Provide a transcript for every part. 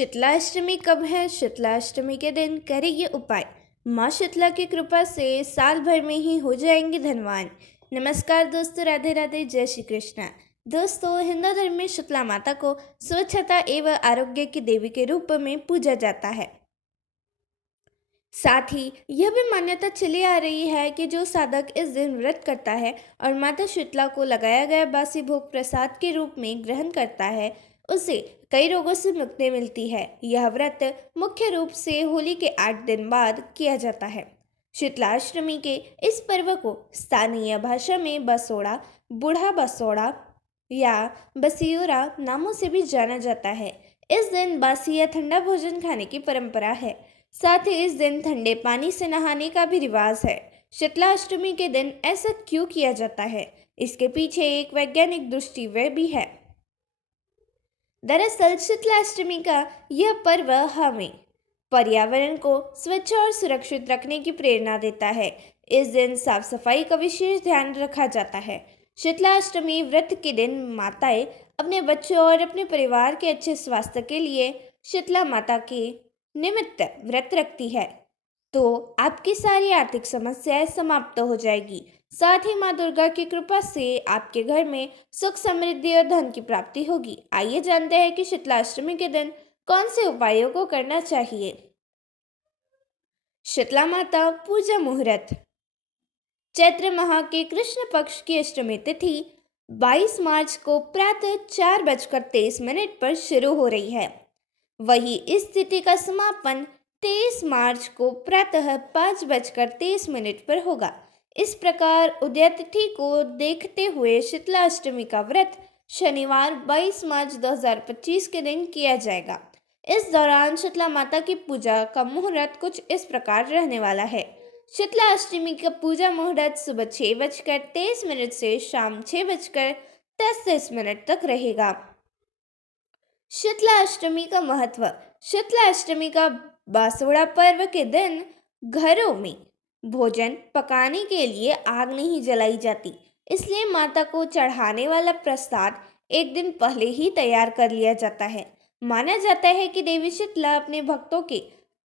शीतलाष्टमी कब है? शीतलाष्टमी के दिन करें ये उपाय। माँ शीतला की कृपा से साल भर में ही हो जाएंगे धनवान। नमस्कार दोस्तों, राधे राधे, जय श्री कृष्ण। दोस्तों, हिंदू धर्म में शीतला माता को स्वच्छता एवं आरोग्य की देवी के रूप में पूजा जाता है। साथ ही यह भी मान्यता चली आ रही है कि जो साधक इस दिन व्रत करता है और माता शीतला को लगाया गया बासी भोग प्रसाद के रूप में ग्रहण करता है, उसे कई रोगों से मुक्ति मिलती है। यह व्रत मुख्य रूप से होली के 8 दिन बाद किया जाता है। शीतलाष्टमी के इस पर्व को स्थानीय भाषा में बसोड़ा, बूढ़ा बसोड़ा या बसियोरा नामों से भी जाना जाता है। इस दिन बासी या ठंडा भोजन खाने की परंपरा है। साथ ही इस दिन ठंडे पानी से नहाने का भी रिवाज है। शीतलाष्टमी के दिन ऐसा क्यों किया जाता है? इसके पीछे एक वैज्ञानिक दृष्टि भी है। दरअसल शीतलाष्टमी का यह पर्व हमें पर्यावरण को स्वच्छ और सुरक्षित रखने की प्रेरणा देता है। इस दिन साफ सफाई का विशेष ध्यान रखा जाता है। शीतलाष्टमी व्रत के दिन माताएं अपने बच्चों और अपने परिवार के अच्छे स्वास्थ्य के लिए शीतला माता के निमित्त व्रत रखती है, तो आपकी सारी आर्थिक समस्याएं समाप्त हो जाएगी। साथ ही माँ दुर्गा की कृपा से आपके घर में सुख, समृद्धि और धन की प्राप्ति होगी। आइए जानते हैं कि शीतलाष्टमी के दिन कौन से उपायों को करना चाहिए। शीतला माता पूजा मुहूर्त। चैत्र माह के कृष्ण पक्ष की अष्टमी तिथि 22 मार्च को प्रातः 4:23 पर शुरू हो रही है। वही इस तिथि का समापन 23 मार्च को प्रातः 5:23 पर होगा। इस प्रकार उदय तिथि को देखते हुए शीतलाष्टमी का व्रत शनिवार 22 मार्च 2025 के दिन किया जाएगा। इस दौरान शीतला माता की पूजा का मुहूर्त कुछ इस प्रकार रहने वाला है। शीतलाष्टमी का पूजा मुहूर्त सुबह 6:23 से शाम 6:33 तक रहेगा। शीतलाष्टमी का महत्व। शीतलाष्टमी का बासोड़ा पर्व के दिन घरों में भोजन पकाने के लिए आग नहीं जलाई जाती, इसलिए माता को चढ़ाने वाला प्रसाद एक दिन पहले ही तैयार कर लिया जाता है। माना जाता है कि देवी शीतला अपने भक्तों के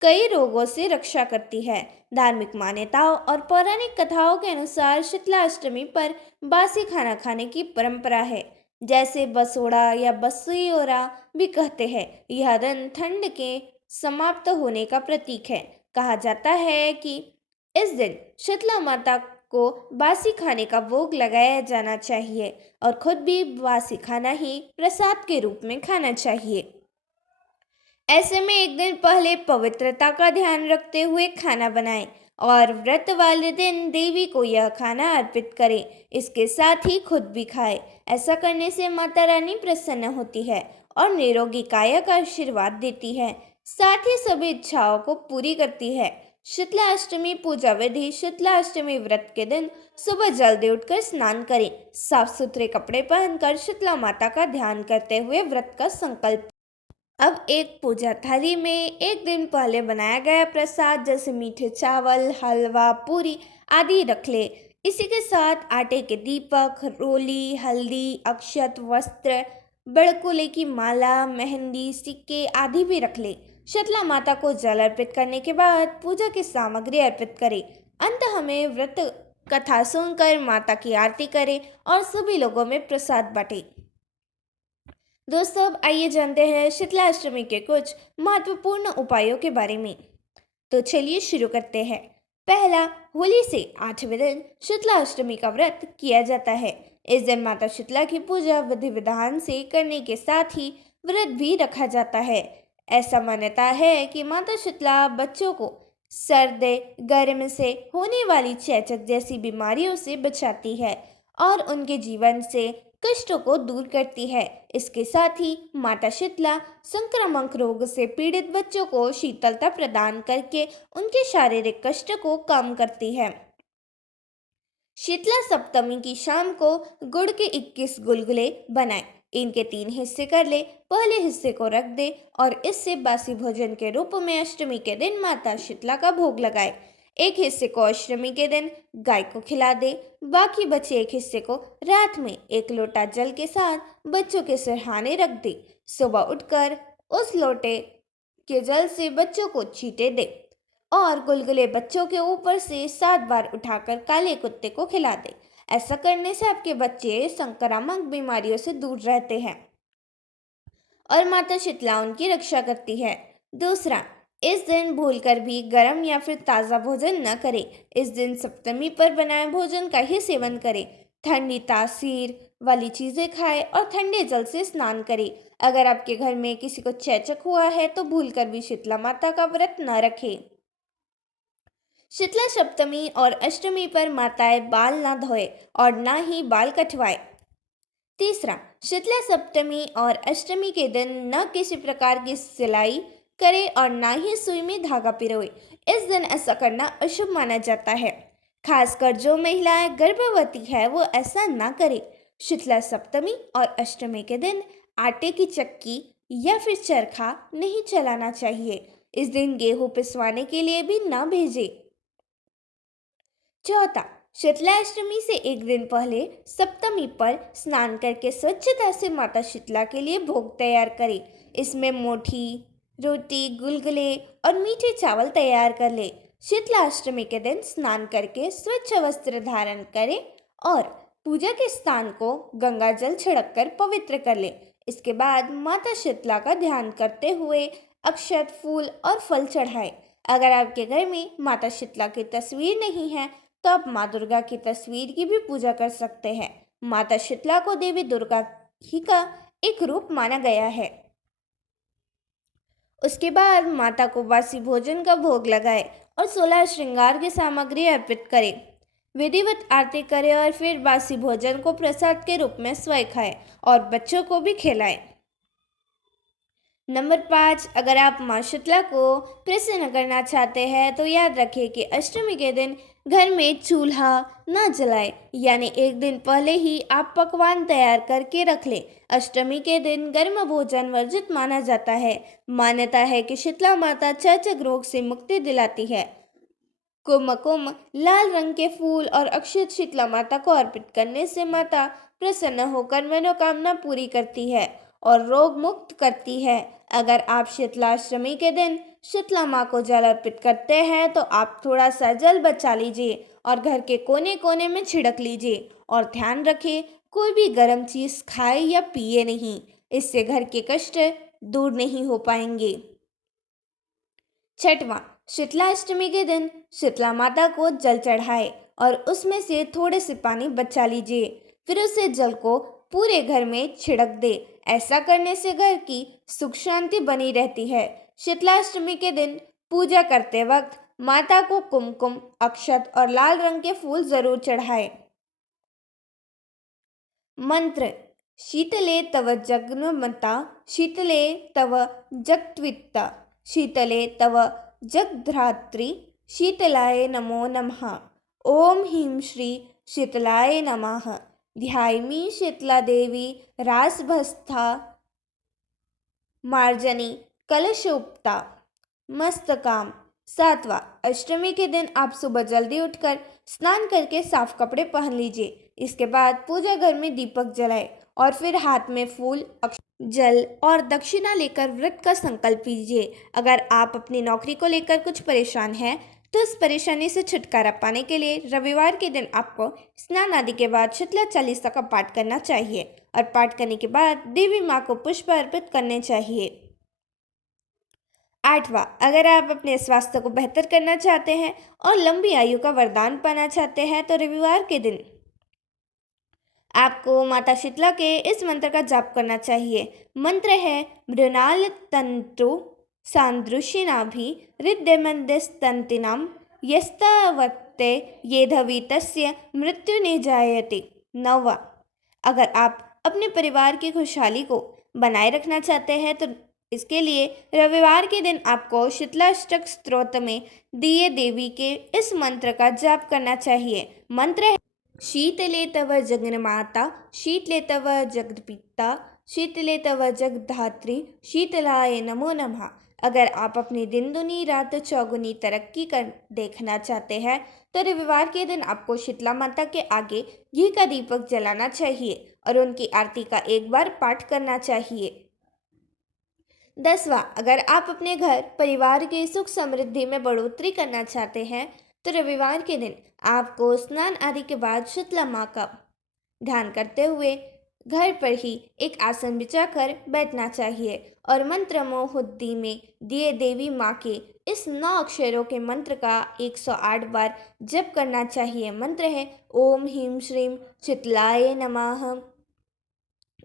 कई रोगों से रक्षा करती है। धार्मिक मान्यताओं और पौराणिक कथाओं के अनुसार शीतलाष्टमी पर बासी खाना खाने की परंपरा है, जैसे बसोड़ा या बसियोरा भी कहते हैं। यह दिन ठंड के समाप्त होने का प्रतीक है। कहा जाता है कि इस दिन शीतला माता को बासी खाने का भोग लगाया जाना चाहिए और खुद भी बासी खाना ही प्रसाद के रूप में खाना चाहिए। ऐसे में एक दिन पहले पवित्रता का ध्यान रखते हुए खाना बनाएं और व्रत वाले दिन देवी को यह खाना अर्पित करें। इसके साथ ही खुद भी खाएं। ऐसा करने से माता रानी प्रसन्न होती है और निरोगी काया का आशीर्वाद देती है। साथ ही सभी इच्छाओं को पूरी करती है। शीतलाष्टमी पूजा विधि। शीतलाष्टमी व्रत के दिन सुबह जल्दी उठकर स्नान करें। साफ सुथरे कपड़े पहनकर शीतला माता का ध्यान करते हुए व्रत का संकल्प। अब एक पूजा थाली में एक दिन पहले बनाया गया प्रसाद जैसे मीठे चावल, हलवा, पूरी आदि रख ले। इसी के साथ आटे के दीपक, रोली, हल्दी, अक्षत, वस्त्र, बड़कुले की माला, मेहंदी, सिक्के आदि भी रख ले। शीतला माता को जल अर्पित करने के बाद पूजा की सामग्री अर्पित करें। अंत हमें व्रत कथा सुनकर माता की आरती करें और सभी लोगों में प्रसाद बांटें। दोस्तों, अब आइए जानते हैं शीतलाष्टमी के कुछ महत्वपूर्ण उपायों के बारे में। तो चलिए शुरू करते हैं। पहला, होली से 8वें दिन शीतलाष्टमी का व्रत किया जाता है। इस दिन माता शीतला की पूजा विधि विधान से करने के साथ ही व्रत भी रखा जाता है। ऐसा मान्यता है कि माता शीतला बच्चों को सर्द गर्म से होने वाली चेचक जैसी बीमारियों से बचाती है और उनके जीवन से कष्टों को दूर करती है। इसके साथ ही माता शीतला संक्रामक रोग से पीड़ित बच्चों को शीतलता प्रदान करके उनके शारीरिक कष्ट को कम करती है। शीतला सप्तमी की शाम को गुड़ के 21 गुलगुले बनाएं। इनके 3 हिस्से कर ले। पहले हिस्से को रख दे और इससे बासी भोजन के रूप में अष्टमी के दिन माता शीतला का भोग लगाए। एक हिस्से को अष्टमी के दिन गाय को खिला दे। बाकी बचे एक हिस्से को रात में 1 लोटा जल के साथ बच्चों के सिरहाने रख दे। सुबह उठकर उस लोटे के जल से बच्चों को छींटे दे और गुलगुले बच्चों के ऊपर से 7 बार उठाकर काले कुत्ते को खिला दे। ऐसा करने से आपके बच्चे संक्रामक बीमारियों से दूर रहते हैं और माता शीतला उनकी रक्षा करती है। दूसरा, इस दिन भूलकर भी गर्म या फिर ताज़ा भोजन न करें। इस दिन सप्तमी पर बनाए भोजन का ही सेवन करें। ठंडी तासीर वाली चीज़ें खाएं और ठंडे जल से स्नान करें। अगर आपके घर में किसी को चेचक हुआ है तो भूलकर भी शीतला माता का व्रत न रखें। शीतला सप्तमी और अष्टमी पर माताएं बाल ना धोए और ना ही बाल कटवाए। तीसरा, शीतला सप्तमी और अष्टमी के दिन न किसी प्रकार की सिलाई करे और ना ही सुई में धागा पिरोए। इस दिन ऐसा करना अशुभ माना जाता है। खासकर जो महिलाएं गर्भवती है वो ऐसा ना करे। शीतला सप्तमी और अष्टमी के दिन आटे की चक्की या फिर चरखा नहीं चलाना चाहिए। इस दिन गेहूं पिसवाने के लिए भी ना भेजे। चौथा, शीतलाष्टमी से एक दिन पहले सप्तमी पर स्नान करके स्वच्छता से माता शीतला के लिए भोग तैयार करें। इसमें मोठी रोटी, गुलगुले और मीठे चावल तैयार कर ले। शीतलाष्टमी के दिन स्नान करके स्वच्छ वस्त्र धारण करें और पूजा के स्थान को गंगा जल छिड़क कर पवित्र कर ले। इसके बाद माता शीतला का ध्यान करते हुए अक्षत, फूल और फल चढ़ाए। अगर आपके घर में माता शीतला की तस्वीर नहीं है तो आप माँ दुर्गा की तस्वीर की भी पूजा कर सकते हैं। माता शीतला को देवी दुर्गा ही का एक रूप माना गया है। उसके बाद माता को बासी भोजन का भोग लगाए और 16 श्रृंगार की सामग्री अर्पित करें। विधिवत आरती करें और फिर बासी भोजन को प्रसाद के रूप में स्वयं खाएं और बच्चों को भी खिलाएं। नंबर 5, अगर आप माँ शीतला को प्रसन्न करना चाहते हैं तो याद रखें कि अष्टमी के दिन घर में चूल्हा ना जलाएं, यानी एक दिन पहले ही आप पकवान तैयार करके रख लें। अष्टमी के दिन गर्म भोजन वर्जित माना जाता है। मान्यता है कि शीतला माता चेचक रोग से मुक्ति दिलाती है। कुमकुम, लाल रंग के फूल और अक्षत शीतला माता को अर्पित करने से माता प्रसन्न होकर मनोकामना पूरी करती है और रोग मुक्त करती है। अगर आप शीतलाष्टमी के दिन शीतला माँ को जल अर्पित करते हैं तो आप थोड़ा सा जल बचा लीजिए और घर के कोने कोने में छिड़क लीजिए और ध्यान रखें कोई भी गर्म चीज़ खाए या पिए नहीं, इससे घर के कष्ट दूर नहीं हो पाएंगे। छठवां, शीतलाष्टमी के दिन शीतला माता को जल चढ़ाए और उसमें से थोड़े से पानी बचा लीजिए, फिर उसे जल को पूरे घर में छिड़क दे। ऐसा करने से घर की सुख शांति बनी रहती है। शीतलाष्टमी के दिन पूजा करते वक्त माता को कुमकुम, अक्षत और लाल रंग के फूल जरूर चढ़ाए। मंत्र, शीतले तव जगन्मता, शीतले तव जगत्विता, शीतले तव जगद्धात्री, शीतलाय नमो नमः। ओम ह्रीं श्री शीतलाय नमः। ध्यायामि शीतला देवी रासभस्था मार्जनी कलशोक्ता मस्तकाम। 7वां, अष्टमी के दिन आप सुबह जल्दी उठकर स्नान करके साफ कपड़े पहन लीजिए। इसके बाद पूजा घर में दीपक जलाए और फिर हाथ में फूल, जल और दक्षिणा लेकर व्रत का संकल्प लीजिए। अगर आप अपनी नौकरी को लेकर कुछ परेशान हैं तो इस परेशानी से छुटकारा पाने के लिए रविवार के दिन आपको स्नान आदि के बाद शीतला चालीसा का पाठ करना चाहिए और पाठ करने के बाद देवी माँ को पुष्प अर्पित करने चाहिए। 8वां, अगर आप अपने स्वास्थ्य को बेहतर करना चाहते हैं और लंबी आयु का वरदान पाना चाहते हैं तो रविवार के दिन आपको माता शीतला के इस मंत्र का जाप करना चाहिए। मंत्र है, मृणाल तंतु सादृशिनाभि हृदयमन्दस्तंतिनां यस्तावत्ते येधवि तस्य मृत्यु ने जायते। 9वां, अगर आप अपने परिवार की खुशहाली को बनाए रखना चाहते हैं तो इसके लिए रविवार के दिन आपको शीतलाष्टक स्तोत्र में दिए देवी के इस मंत्र का जाप करना चाहिए। मंत्र है, शीतले तव जगन्माता, शीतले तव जगत्पिता, शीतले तव जगद्धात्री, शीतलाय नमो नमः। अगर आप अपनी दिन दुनी रात चौगुनी तरक्की कर देखना चाहते हैं तो रविवार के दिन आपको शीतला माता के आगे घी का दीपक जलाना चाहिए और उनकी आरती का एक बार पाठ करना चाहिए। 10वां, अगर आप अपने घर परिवार की सुख समृद्धि में बढ़ोतरी करना चाहते हैं तो रविवार के दिन आपको स्नान आदि के बाद शीतला माँ का ध्यान करते हुए घर पर ही एक आसन बिछाकर बैठना चाहिए और मंत्र मोहुद्दी में दिए देवी माँ के इस 9 अक्षरों के मंत्र का 108 बार जप करना चाहिए। मंत्र है ओम ह्रीं श्रीं शीतलाय नमः।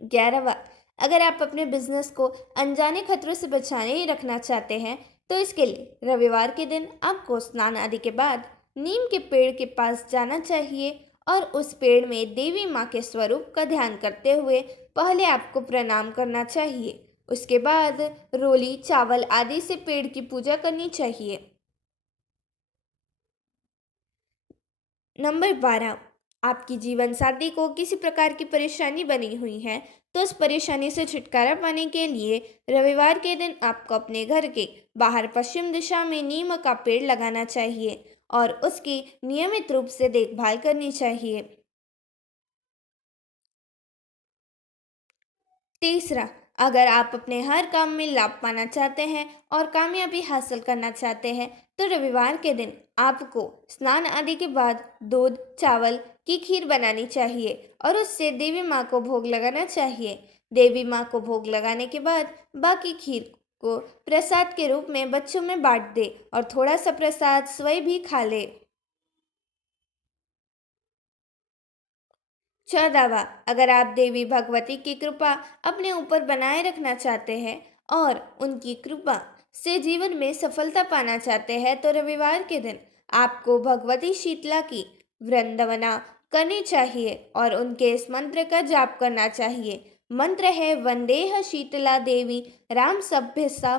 11वां, अगर आप अपने बिजनेस को अनजाने खतरों से बचाने ही रखना चाहते हैं तो इसके लिए रविवार के दिन आपको स्नान आदि के बाद नीम के पेड़ के पास जाना चाहिए और उस पेड़ में देवी माँ के स्वरूप का ध्यान करते हुए पहले आपको प्रणाम करना चाहिए। उसके बाद रोली चावल आदि से पेड़ की पूजा करनी चाहिए। नंबर 12, आपकी जीवन साथी को किसी प्रकार की परेशानी बनी हुई है तो उस परेशानी से छुटकारा पाने के लिए रविवार के दिन आपको अपने घर के बाहर पश्चिम दिशा में नीम का पेड़ लगाना चाहिए और उसकी नियमित रूप से देखभाल करनी चाहिए। तीसरा, अगर आप अपने हर काम में लाभ पाना चाहते हैं और कामयाबी हासिल करना चाहते हैं तो रविवार के दिन आपको स्नान आदि के बाद दूध चावल की खीर बनानी चाहिए और उससे देवी माँ को भोग लगाना चाहिए। देवी माँ को भोग लगाने के बाद बाकी खीर को प्रसाद के रूप में बच्चों में बांट दे और थोड़ा सा प्रसाद स्वयं भी खा ले। 14वां, अगर आप देवी भगवती की कृपा अपने ऊपर बनाए रखना चाहते हैं और उनकी कृपा से जीवन में सफलता पाना चाहते हैं तो रविवार के दिन आपको भगवती शीतला की वंदना करनी चाहिए और उनके इस मंत्र का जाप करना चाहिए। मंत्र है वंदेह शीतला देवी राम सभ्य सा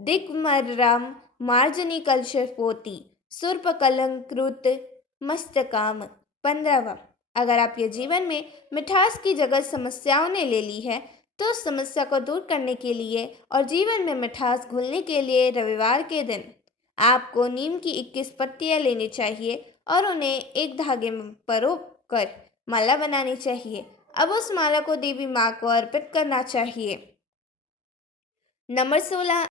दिग्मर्राम मार्जनी कलशपोती सुरपकलंकृत मस्तकाम। 15वां, अगर आपके जीवन में मिठास की जगह समस्याओं ने ले ली है तो उस समस्या को दूर करने के लिए और जीवन में मिठास घुलने के लिए रविवार के दिन आपको नीम की 21 पत्तियां लेनी चाहिए और उन्हें एक धागे में परोकर माला बनानी चाहिए। अब उस माला को देवी माँ को अर्पित करना चाहिए। नंबर 16,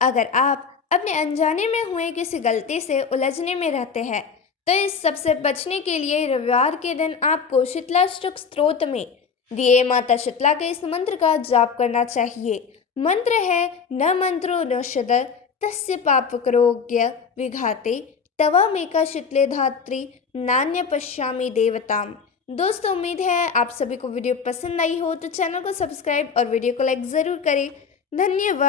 अगर आप अपने अनजाने में हुए किसी गलती से उलझने में रहते हैं तो इस सबसे बचने के लिए रविवार के दिन आपको शीतलाष्टक स्त्रोत में दिए माता शीतला के इस मंत्र का जाप करना चाहिए। मंत्र है न मंत्रो न शदर तस्य पापकरोग्य विघाते तवामेका शीतले धात्री नान्य पश्यामि देवताम। दोस्तों, उम्मीद है आप सभी को वीडियो पसंद आई हो तो चैनल को सब्सक्राइब और वीडियो को लाइक ज़रूर करें। धन्यवाद।